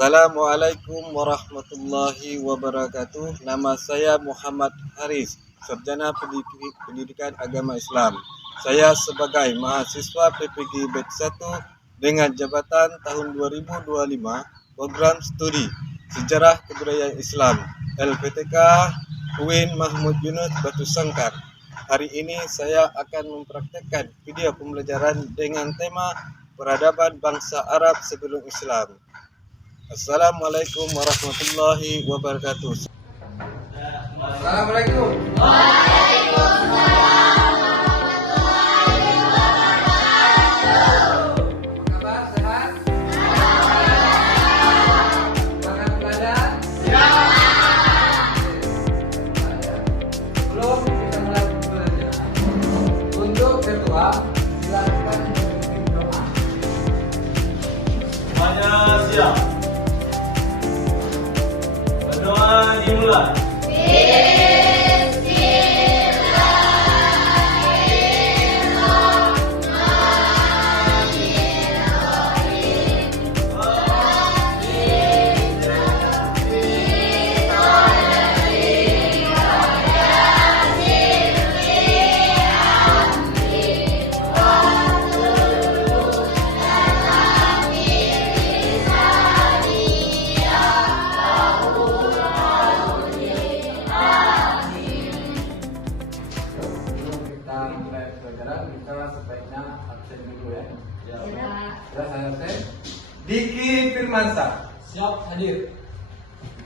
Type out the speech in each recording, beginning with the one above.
Assalamualaikum warahmatullahi wabarakatuh. Nama saya Muhammad Haris, Sarjana Pendidikan Agama Islam. Saya sebagai mahasiswa PPG Batch 1 dengan jabatan tahun 2025 Program Studi Sejarah Kebudayaan Islam LPTK UIN Mahmud Yunus Batu Sangkar. Hari ini saya akan mempraktekkan video pembelajaran dengan tema peradaban bangsa Arab sebelum Islam. Assalamualaikum warahmatullahi wabarakatuh. Assalamualaikum. Kabar sehat? Semangat belajar? Sebelum kita mulai belajar, untuk ketua silakan memimpin doa. Semuanya siap. Berdoa dimulai. Sebaiknya absen dulu ya. Ya, saya absen. Diki Firmansyah. Siap hadir.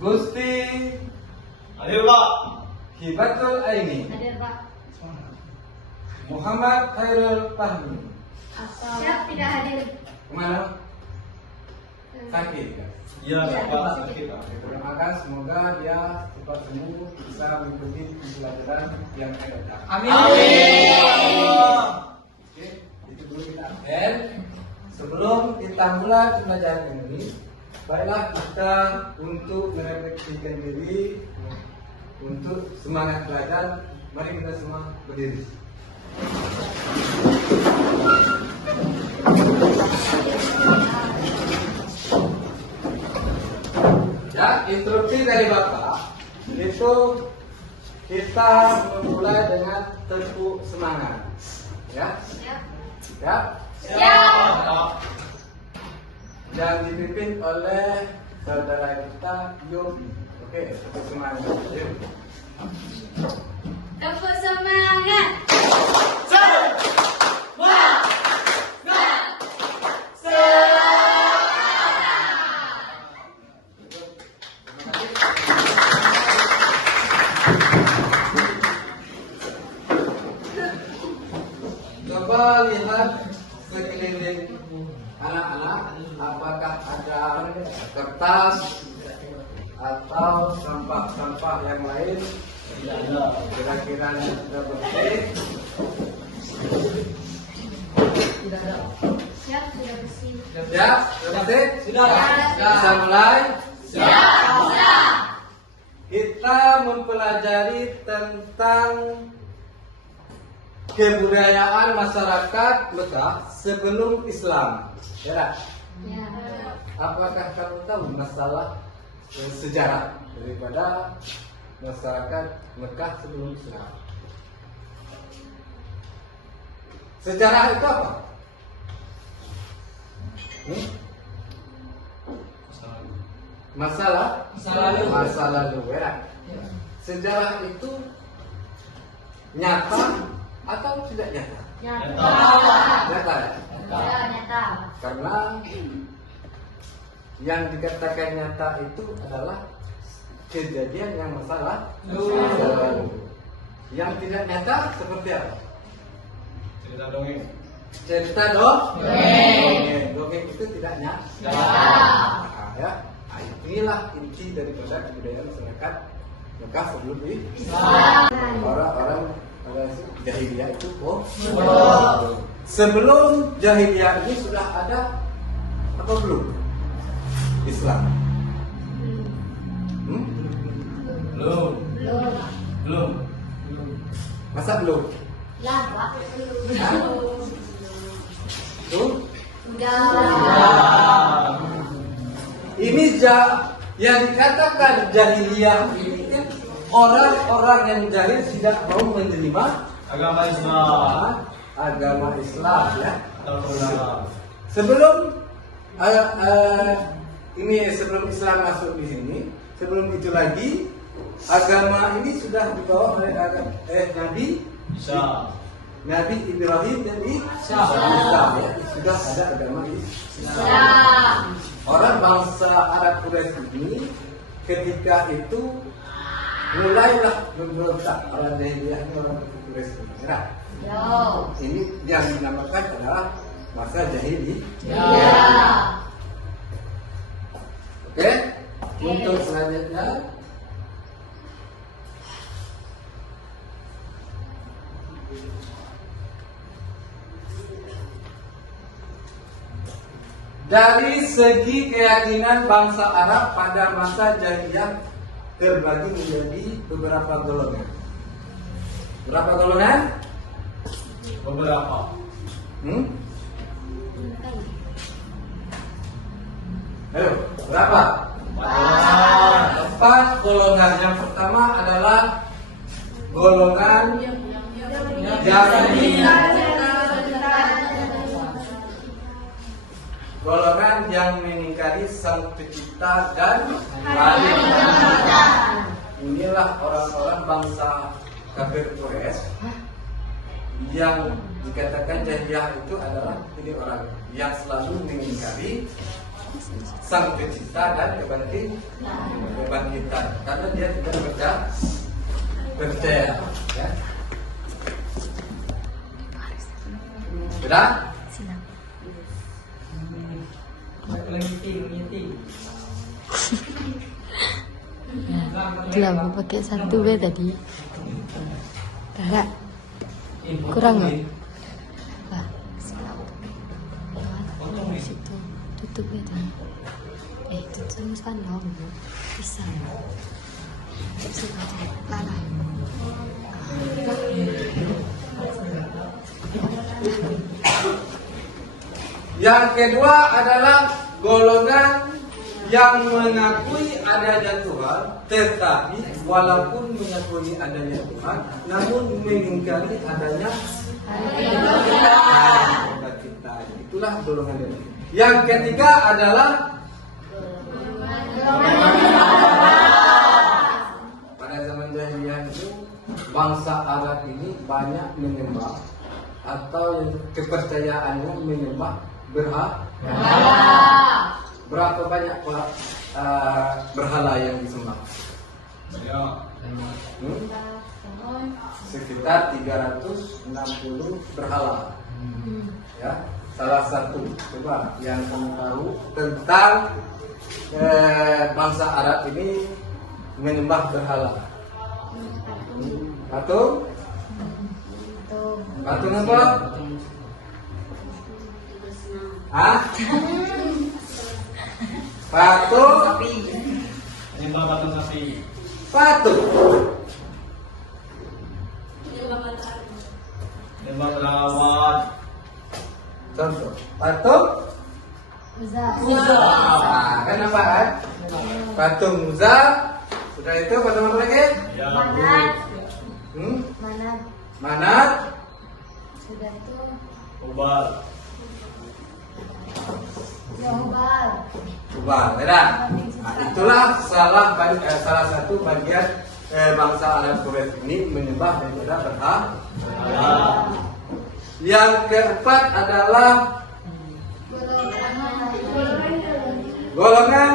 Gusti Hadir Pak. Hibatul Aini. Hadir Pak. Muhammad Khairul Fahmi. Siap tidak hadir. Kemana? Sakit kan? Iya Pak. Sakit Pak. Terima kasih, semoga dia cepat sembuh, bisa mengikuti pembelajaran yang akan datang. Amin. Oke, itu dulu kita absen. Sebelum kita mulai pembelajaran ini, baiklah kita untuk merefleksikan diri, untuk semangat belajar. Mari kita semua berdiri. Ya, instruksi dari Bapak itu kita memulai dengan tepuk semangat. Ya, Siap. ya. Siap. Yang dipimpin oleh saudara kita Yogi. Oke, tepuk semangat. Yuk. Tepuk semangat. Coba lihat sekeliling anak-anak, apakah ada kertas atau sampah-sampah yang lain? Tidak ada. Kira-kira yang sudah bersih? Tidak ada. Siap sudah bersih. Ya, sudah bersih? Sudah. Bisa mulai? Siap. Kita mempelajari tentang kebudayaan masyarakat Mekah sebelum Islam. Ya. Ya. Apakah kamu tahu masalah sejarah daripada masyarakat Mekah sebelum Islam? Sejarah itu apa? Masalah masa lalu ya. Sejarah itu nyata atau tidak nyata? Nyata. Nyata ya? Ya, nyata. Karena yang dikatakan nyata itu adalah kejadian yang masa lalu. Yang tidak nyata seperti apa? Cerita dongeng. Cerita dongeng. Dongeng itu tidak nyata. Ya. Nah, inilah inti daripada kebudayaan masyarakat Mekah sebelum Islam. Orang-orang jahiliyah itu sebelum jahiliyah ini sudah ada apa belum? Islam. Belum. Belum. Masa belum? Lah, Pak. Hah? Tuh. Sudah. Ini yang dikatakan jahiliyah ini kan orang-orang yang jahil tidak mau menerima Agama Islam. agama Islam ya. Atau Islam. Sebelum sebelum Islam masuk di sini, sebelum itu lagi agama ini sudah dibawa oleh Nabi Ibrahim dan Isa ya. Sudah ada agama Islam. Orang bangsa Arab Quraisy ini ketika itu mulailah memberontak orang jahiliyah orang Quraisy ini. Ini yang dinamakan adalah masa jahiliyah. Oke, untuk selanjutnya dari segi keyakinan bangsa Arab pada masa jahiliyah terbagi menjadi beberapa golongan. Berapa golongan? Beberapa. Ayo, berapa? 4 golongan. Yang pertama adalah golongan yang mengingkari Sang Pencipta dan Khalik. Inilah orang-orang bangsa kafir Quraisy yang dikatakan jahiliyah itu adalah ini orang yang selalu mengingkari Sang Pencipta dan kebangkitan karena dia tidak percaya ya. Sudah? Gelap pakai satu be tadi. Enggak. Kurang nggak? Wah, situ tutup ya tadi. Tutup kan dong. Bisa. Bisa aja. Lalai. Yang kedua adalah golongan yang mengakui adanya Tuhan, tetapi walaupun mengakui adanya Tuhan, namun mengingkari adanya kita. Itulah golongan ini. Yang ketiga adalah pada zaman jahiliyah itu bangsa Arab ini banyak menyembah atau kepercayaannya menyembah berhala. Berapa banyak berhala yang disembah? Sekitar 360 berhala. Ya, salah satu coba yang kamu tahu tentang bangsa Arab ini menyembah berhala. Patung? Patung apa? Patung sapi. Nyembah patung sapi. Patung. Nyembah perawat. Contoh. Patung Muza. Kenapa kan? Patung Muza. Sudah itu patung apa lagi? Ya. Manat. Sudah itu. Ubal. Ubal, beda. Nah, itulah salah satu bagian bangsa Arab Quraisy ini menyembah daripada berhala. Yang keempat adalah golongan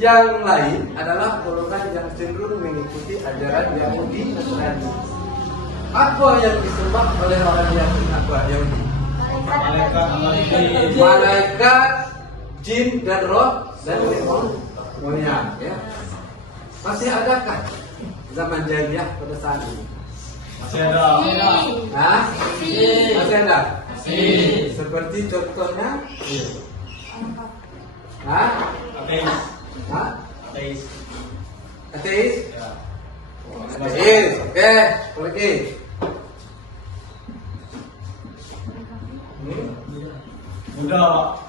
yang lain adalah golongan yang cenderung mengikuti ajaran Yahudi Nasrani. Apa yang disembah oleh orang Yahudi? Malaikat, jin dan roh dan demonia. Ya. Masih adakah zaman jahiliyah pada saat ini? Masih ada. Masih ada. Masih. Seperti contohnya? Ateis. Ateis. Ateis? Ya. Ateis. Oke. Lagi. Buddha, Pak.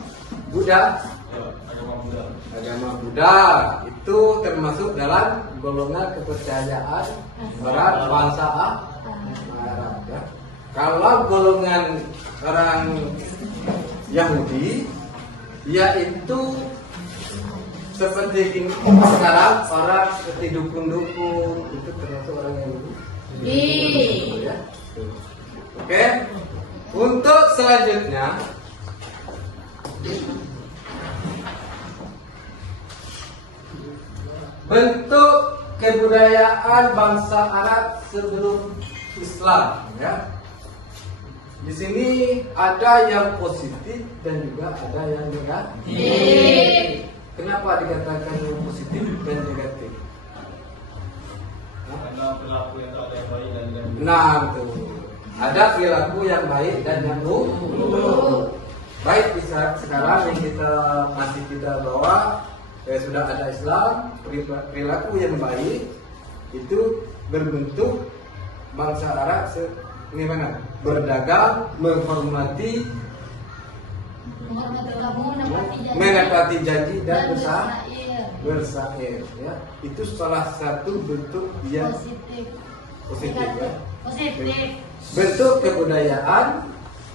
Buddha. Ya, agama Buddha. agama Buddha itu termasuk dalam golongan kepercayaan orang bangsa Arab ya. Kalau golongan orang Yahudi yaitu seperti ini sekarang orang seperti dukun-dukun itu termasuk orang Yahudi. Ya. Oke. Untuk selanjutnya bentuk kebudayaan bangsa Arab sebelum Islam ya. Di sini ada yang positif dan juga ada yang negatif. Kenapa dikatakan yang positif dan negatif? Karena perilaku yang tak ada yang baik dan yang buruk. Nah, betul. Ada perilaku yang baik dan yang buruk. Baik bisa sekarang yang kita bawa sudah ada Islam, perilaku yang baik itu berbentuk bangsa Arab bagaimana? Berdagang, menghormati, menepati janji dan bersair ya. Itu salah satu bentuk yang positif ya. Bentuk kebudayaan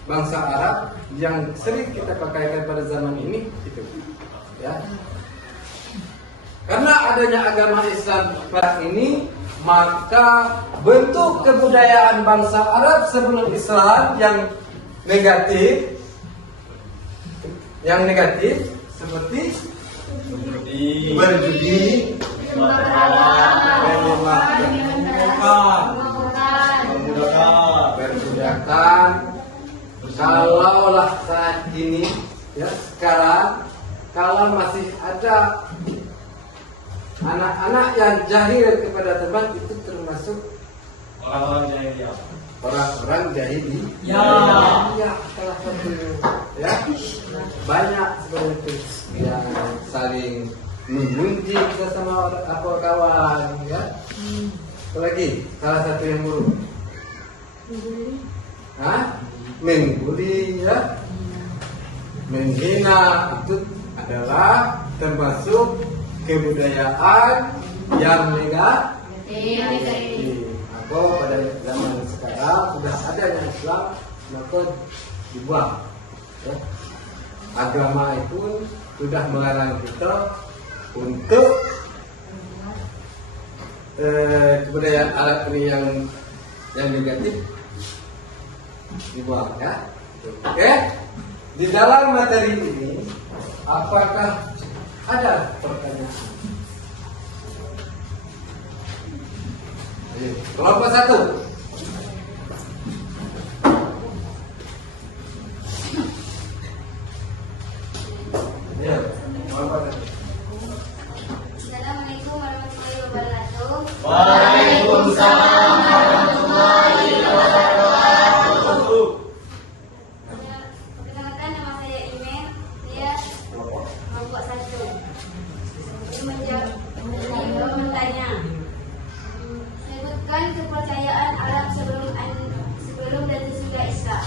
bangsa Arab yang sering kita pakaikan pada zaman ini itu ya. Karena adanya agama Islam pada ini, maka bentuk kebudayaan bangsa Arab sebelum Islam yang negatif seperti berjudi, perbudakan. Kalaulah saat ini ya sekarang kalau masih ada anak-anak yang jahil kepada teman itu termasuk Orang-orang jahiliyah. orang-orang jahili. Ya. Ya, salah satu ya. Banyak seperti itu yang saling mengunci kita sama apa kawan ya. Apalagi salah satu yang buruk. Membuli ya. Menghina itu adalah termasuk kebudayaan yang negatif. Atau pada zaman sekarang sudah ada yang Islam maka dibuang. Ya. Agama itu sudah melarang kita untuk kebudayaan Arab ini yang negatif dibuang ya. Oke. Di dalam materi ini apakah ada pertanyaan? Kelompok 1. Ya, kelompok 1. Assalamualaikum warahmatullahi wabarakatuh. Waalaikumsalam warahmatullahi wabarakatuh. Perkenalkan, nama saya Imen. Saya kelompok 1. Saya bertanya. Sebutkan kepercayaan Arab sebelum dan sesudah Islam.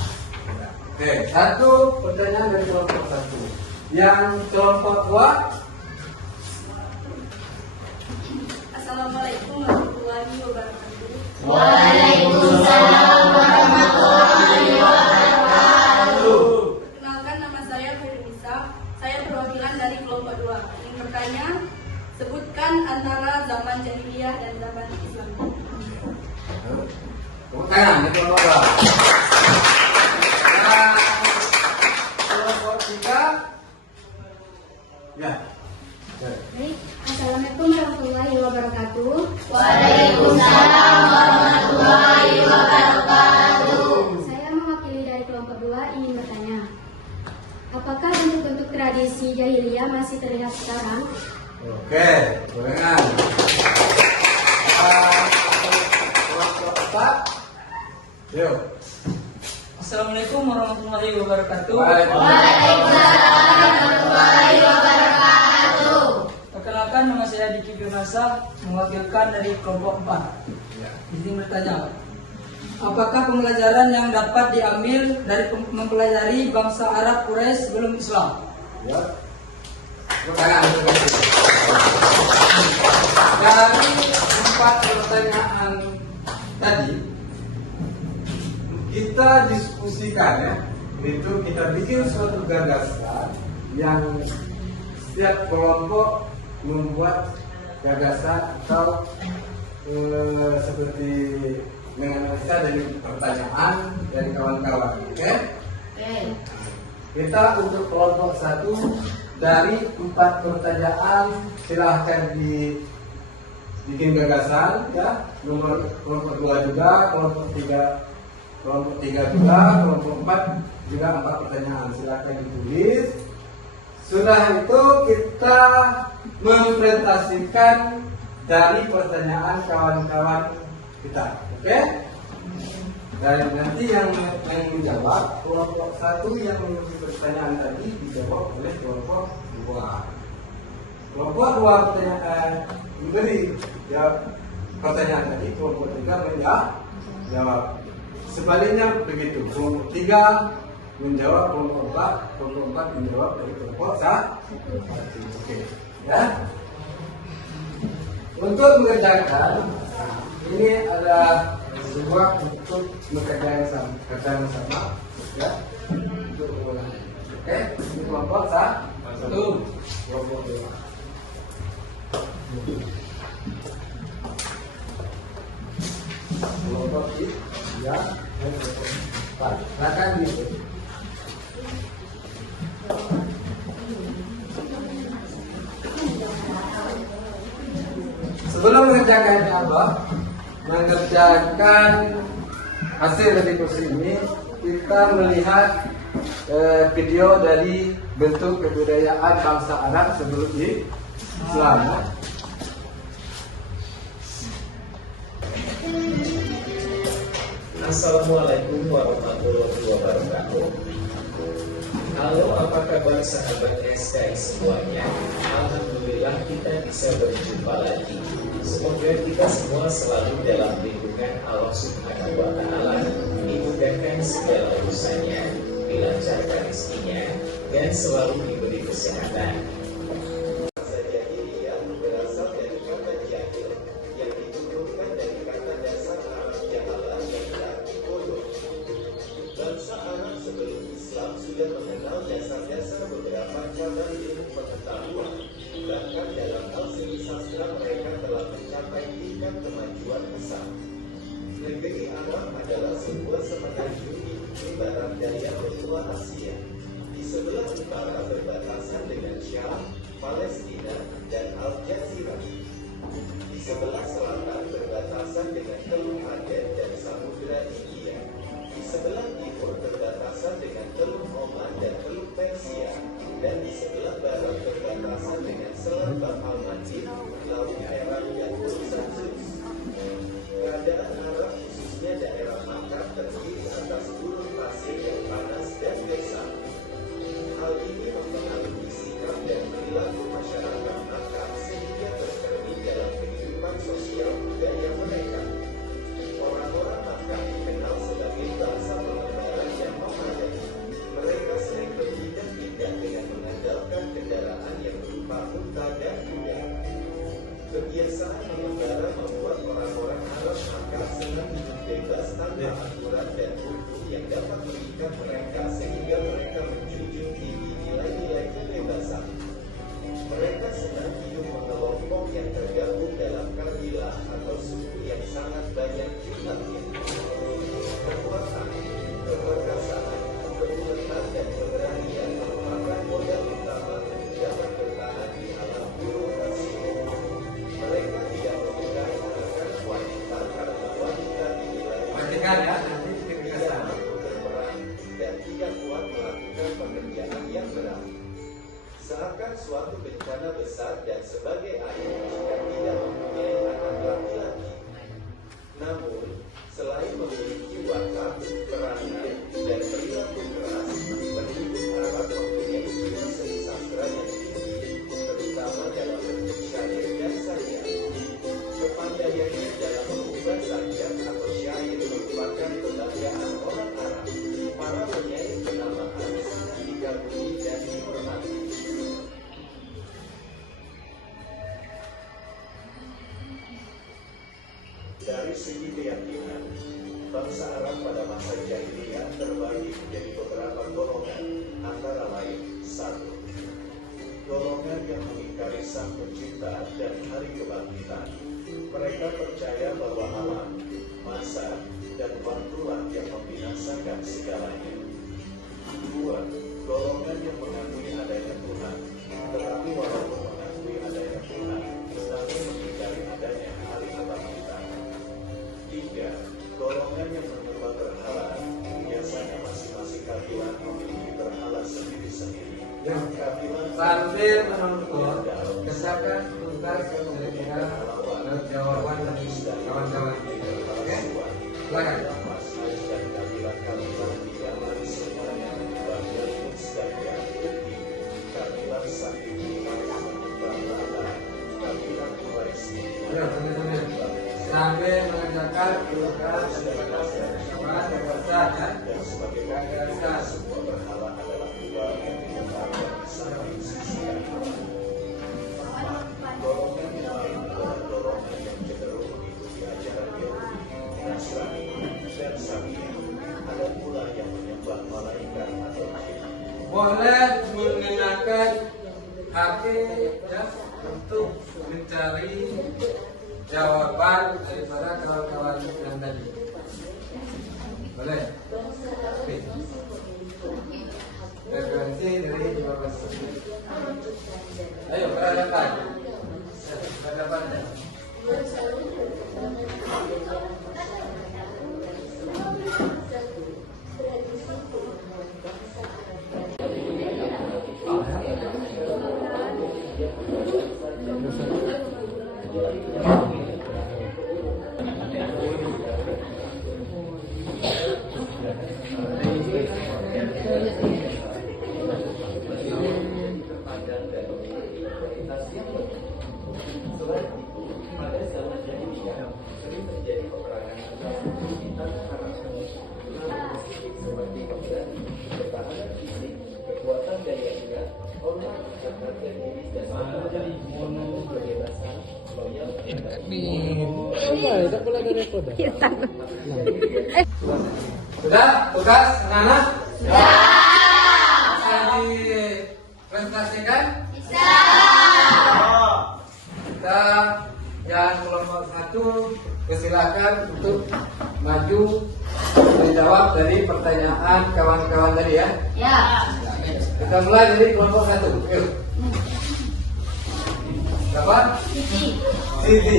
Oke, satu pertanyaan dari kelompok 1. Yang kelompok 2. Assalamualaikum warahmatullahi wabarakatuh. Waalaikumsalam warahmatullahi wabarakatuh. Perkenalkan, nama saya Firnisa. Saya perwakilan dari kelompok 2. Yang bertanya, sebutkan antara zaman jahiliyah dan zaman Islam. Tepuk tangan di kelompok 2. Kelompok 3. Ya. Baik, Assalamualaikum warahmatullahi wabarakatuh. Waalaikumsalam warahmatullahi wabarakatuh. Saya mewakili dari kelompok 2 ingin bertanya, apakah bentuk-bentuk tradisi jahiliyah masih terlihat sekarang? Oke, gorengan. Kelompok 4. Yuk. Assalamualaikum warahmatullahi wabarakatuh. Perkenalkan, nama saya Diki Firmansyah, mewakilkan dari kelompok 4. Ya. Izin bertanya, apakah pembelajaran yang dapat diambil dari mempelajari bangsa Arab Quraisy sebelum Islam? Ya. Tangan, dari 4 pertanyaan tadi kita diskusikan ya, itu kita bikin suatu gagasan yang setiap kelompok membuat gagasan atau seperti menganalisa dari pertanyaan dari kawan-kawan. Oke? Kita untuk kelompok 1 dari 4 pertanyaan silahkan dibikin gagasan ya. Kelompok 2 juga, kelompok 3 juga, kelompok 4 juga 4 pertanyaan. Silahkan ditulis. Sudah itu kita mempresentasikan dari pertanyaan kawan-kawan kita. Oke? Dan nanti yang menjawab kelompok 1 yang memiliki pertanyaan tadi dijawab oleh kelompok 2. Kelompok 2 pertanyaan memberi pertanyaan tadi, kelompok 3 menjawab. Sebaliknya begitu, kelompok 3 menjawab kelompok 4, kelompok 4 menjawab dari kelompok 1. Oke, ya. Untuk mengerjakan ini ada sebuah untuk bekerja sama ya, untuk mengulangi. Oke, ini kelompok 1, kelompok 2. Kelompok 3 dan kelompok 4. Silakan gitu. Sebelum mengerjakan hasil dari kursus ini, kita melihat video dari bentuk kebudayaan bangsa Arab sebelum Islam. Assalamualaikum warahmatullahi wabarakatuh. Halo, apa kabar sahabat SKI semuanya? Alhamdulillah kita bisa berjumpa lagi. Semoga kita semua selalu dalam lindungan Allah Subhanahu wa Ta'ala, dimudahkan segala urusannya, dilancarkan rezekinya, dan selalu diberi kesehatan. Negeri Arab adalah sebuah semenanjung di barat daya benua Asia. Di sebelah utara berbatasan dengan Syam, Palestina, dan Al-Jazirah. Di sebelah selatan berbatasan dengan Teluk Aden dan Samudra Hindia. Di sebelah timur berbatasan dengan Teluk Oman dan Teluk Persia. Dan di sebelah barat berbatasan dengan Selat Bab al-Mandeb, Laut Merah, dan Urusan Zeus. Keadaan Arab khususnya daerah Makkah terdiri atas gurun pasir yang panas dan gersang. Hal ini mempengaruhi sikap dan perilaku masyarakat Makkah sehingga tercermin dalam kehidupan sosial budaya mereka. Orang-orang Makkah dikenal sebagai bangsa pengembara yang memadai. Mereka sering berpindah-pindah dengan mengandalkan kendaraan yang berupa unta dan kuda. Kebiasaan mengembara membuat orang-orang Arab Makkah senang hidup bebas tanpa aturan dan hukum yang dapat mengikat mereka sehingga mereka menjunjung tinggi nilai-nilai kebebasan. Mereka senang hidup mengelompok yang tergabung dalam kabilah atau suku yang sangat banyak jumlahnya. Kekuatan, keperkasaan, kekuatan dan keberanian merupakan modal utama untuk dapat bertahan di alam birokrasi. Mereka tidak memperhatikan wanita karena wanita dinilai tidak mampu berperang dan tidak kuat melakukan pekerjaan yang berat. Seakan suatu bencana besar dan sebagai ayah jika tidak mempunyai anak laki-laki. Namun, selain memiliki watak, perangai, dan perilaku keras, penduduk Arab mempunyai jiwa seni sastra yang tinggi, terutama dalam bentuk syair dan sajar. Kepandaiannya dalam mengubah sajar atau syair merupakan kebanggaan orang Arab. Para penyair kenamaan sangat dikagumi dan dihormati. Bangsa Arab pada masa jahiliyah terbagi menjadi beberapa golongan, antara lain: 1. Golongan yang mengingkari Sang Pencipta dan hari kebangkitan. Mereka percaya bahwa alam, masa, dan waktulah yang membinasakan segalanya. 2. Golongan yang mengakui adanya Tuhan, tetapi walaupun mengakui adanya Tuhan, namun mengingkari adanya hari kebangkitan. 3. Golongan yang menyembah berhala, biasanya masing-masing kabilah memiliki berhala sendiri-sendiri. Sambil menonton, kesakan tuntas kira-kira jawaban dari kawan-kawan. Oke? Silakan. Dan kabilah-kabilah tidak lari semuanya bagian Muzdalifah, kabilah Sakti, kabilah Quraisy. Ya, teman-teman. Sambil mengerjakan tugas Dan sebagai kakak, semua berhala adalah Tuhan yang dinyatakan sakti sisi Allah. Golongan yang lain adalah golongan yang cenderung mengikuti ajaran Yahudi, Nasrani, dan Sabian. Ada pula yang menyembah malaikat atau jin. boleh menggunakan HP ya, untuk mencari jawaban daripada kawan-kawan yang tadi. Boleh? Oke. Referensi dari 15. Ayo, perhatikan. Pendapatnya. Pada zaman jahiliyah sering terjadi peperangan antar komunitas Arab seperti pemberani, pertahanan fisik, kekuatan daya ingat, hormat, harga diri, dan kebebasan, loyal, Sudah? Tugas anak-anak? Sudah. Bisa dipresentasikan? Bisa. Kita yang kelompok 1 persilakan untuk maju menjawab dari pertanyaan kawan-kawan tadi ya. Ya. Kita mulai dari kelompok 1. Yuk. Siapa? Siti.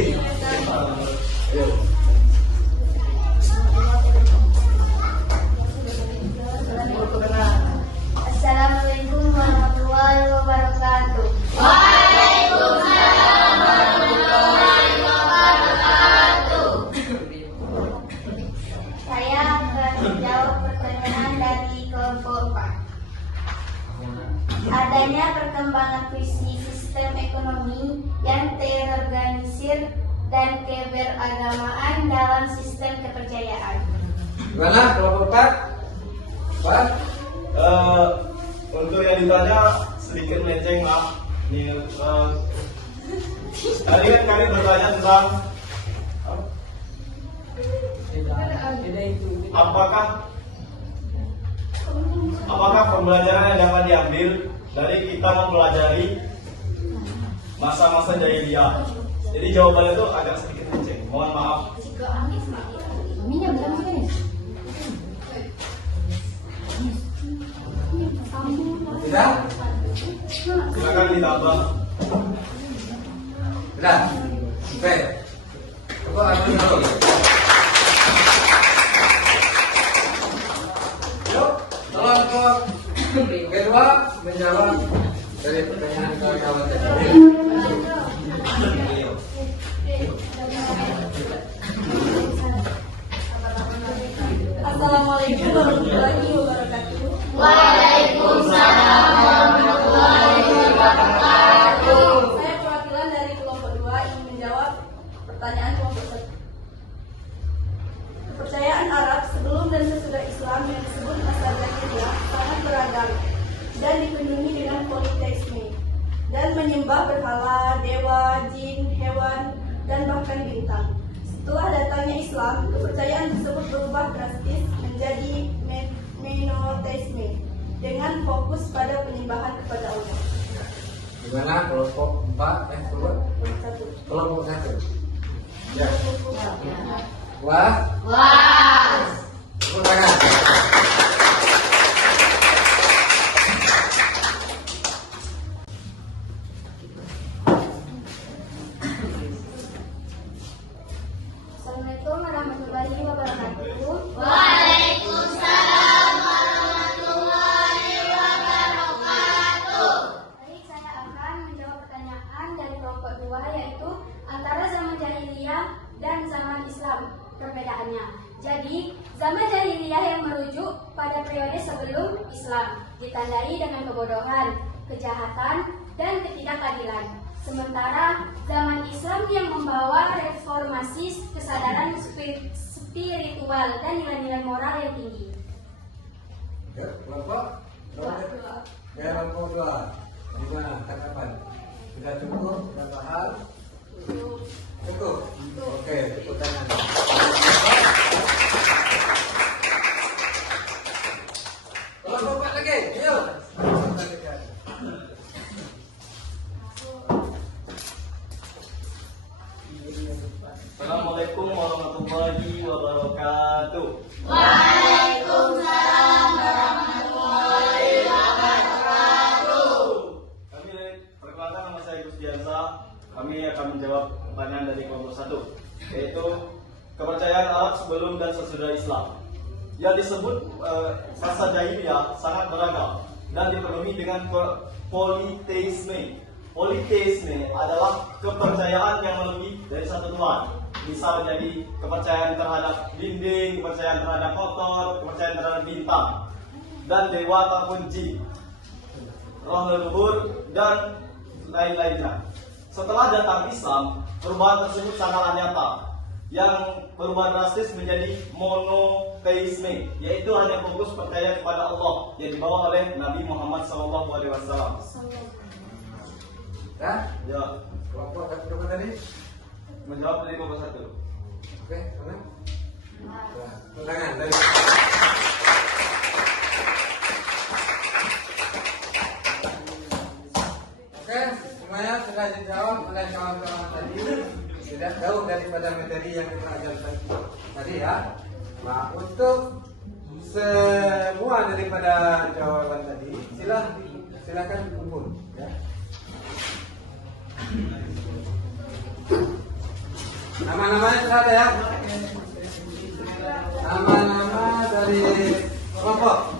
Yuk. Assalamualaikum warahmatullahi wabarakatuh. Waalaikumsalam warahmatullahi wabarakatuh. Saya akan menjawab pertanyaan dari kelompok 4. Adanya perkembangan visi sistem ekonomi yang terorganisir dan keberagamaan dalam sistem kepercayaan. Gimana kelompok 4? Pak? Untuk yang ditanya sedikit melenceng, maaf. Tadi kan kami bertanya tentang apakah pembelajaran yang dapat diambil dari kita mempelajari masa-masa jahiliyah. Jadi jawabannya itu agak sedikit melenceng. Mohon maaf. Tidak? Silakan ditambah. Sudah. Oke. Coba ambil dulu. Yuk, kelompok kedua menjawab dari pertanyaan kawan-kawan tadi. Assalamualaikum warahmatullahi wabarakatuh. Waalaikumsalam warahmatullahi wabarakatuh. Saya perwakilan dari kelompok 2 ingin menjawab pertanyaan kelompok 1. Kepercayaan Arab sebelum dan sesudah Islam yang disebut masa jahiliyah sangat beragam dan dipenuhi dengan politeisme dan menyembah berhala, dewa, jin, hewan, dan bahkan bintang. Setelah datangnya Islam, kepercayaan tersebut berubah drastis menjadi monoteisme dengan fokus pada penyembahan kepada Allah. Gimana kelompok 4 kelompok 1? Ya. Wah. Tepuk tangan. Assalamualaikum warahmatullahi wabarakatuh. Waalaikumsalam warahmatullahi wabarakatuh. Baik, saya akan menjawab pertanyaan dari kelompok 2, yaitu antara zaman jahiliyah dan zaman Islam, perbedaannya. Jadi, zaman jahiliyah yang merujuk pada periode sebelum Islam ditandai dengan kebodohan, kejahatan, dan ketidakadilan. Sementara zaman Islam yang membawa reformasi, kesadaran spiritual, dan nilai-nilai moral yang tinggi. Ya, kelompok 2. Gimana tanggapan? Sudah cukup? Sudah paham? Cukup. Oke, tepuk tangan. Kelompok 4 lagi, ayo. Assalamualaikum warahmatullahi wabarakatuh. Waalaikumsalam warahmatullahi wabarakatuh. Perkenalkan, nama saya Gus Diansa. Kami akan menjawab pertanyaan dari kelompok 1, yaitu kepercayaan Arab sebelum dan sesudah Islam. Yang disebut masa jahiliyah sangat beragam dan dipenuhi dengan politeisme. Politeisme adalah kepercayaan yang lebih dari satu Tuhan. Bisa menjadi kepercayaan terhadap dinding, kepercayaan terhadap kotor, kepercayaan terhadap bintang, dan dewa ataupun jin, roh leluhur, dan lain-lainnya. Setelah datang Islam, perubahan tersebut sangatlah nyata, yang berubah drastis menjadi monoteisme, yaitu hanya fokus percaya kepada Allah yang dibawa oleh Nabi Muhammad SAW. Ya, Kelompok berapa tadi? menjawab dari kelompok 1. Oke, mana? Tepuk tangan dari. Oke, semuanya sudah dijawab oleh kawan-kawan tadi. Tidak jauh daripada materi yang kita ajarkan tadi ya. Nah, untuk semua daripada jawaban tadi, silakan kumpul ya. Nama-namanya sudah ada ya? Nama-nama dari kelompok.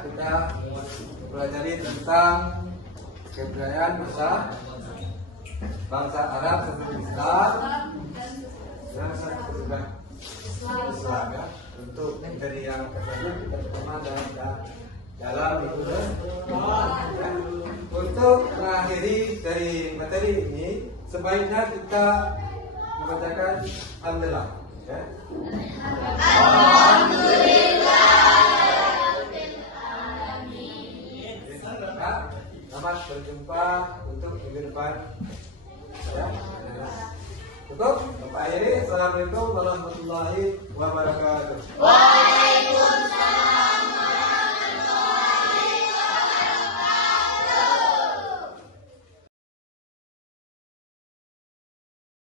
Kita pelajari tentang kebudayaan bangsa Arab sebelum Islam dan sesudah Islam ya. Untuk dari yang tersebut kita pertama dalam itu ya. Untuk mengakhiri dari materi ini sebaiknya kita membacakan Alhamdulillah ya. Selamat berjumpa untuk minggu depan. Ya. Cukup? Bapak akhiri. Assalamualaikum warahmatullahi wabarakatuh. Waalaikumsalam.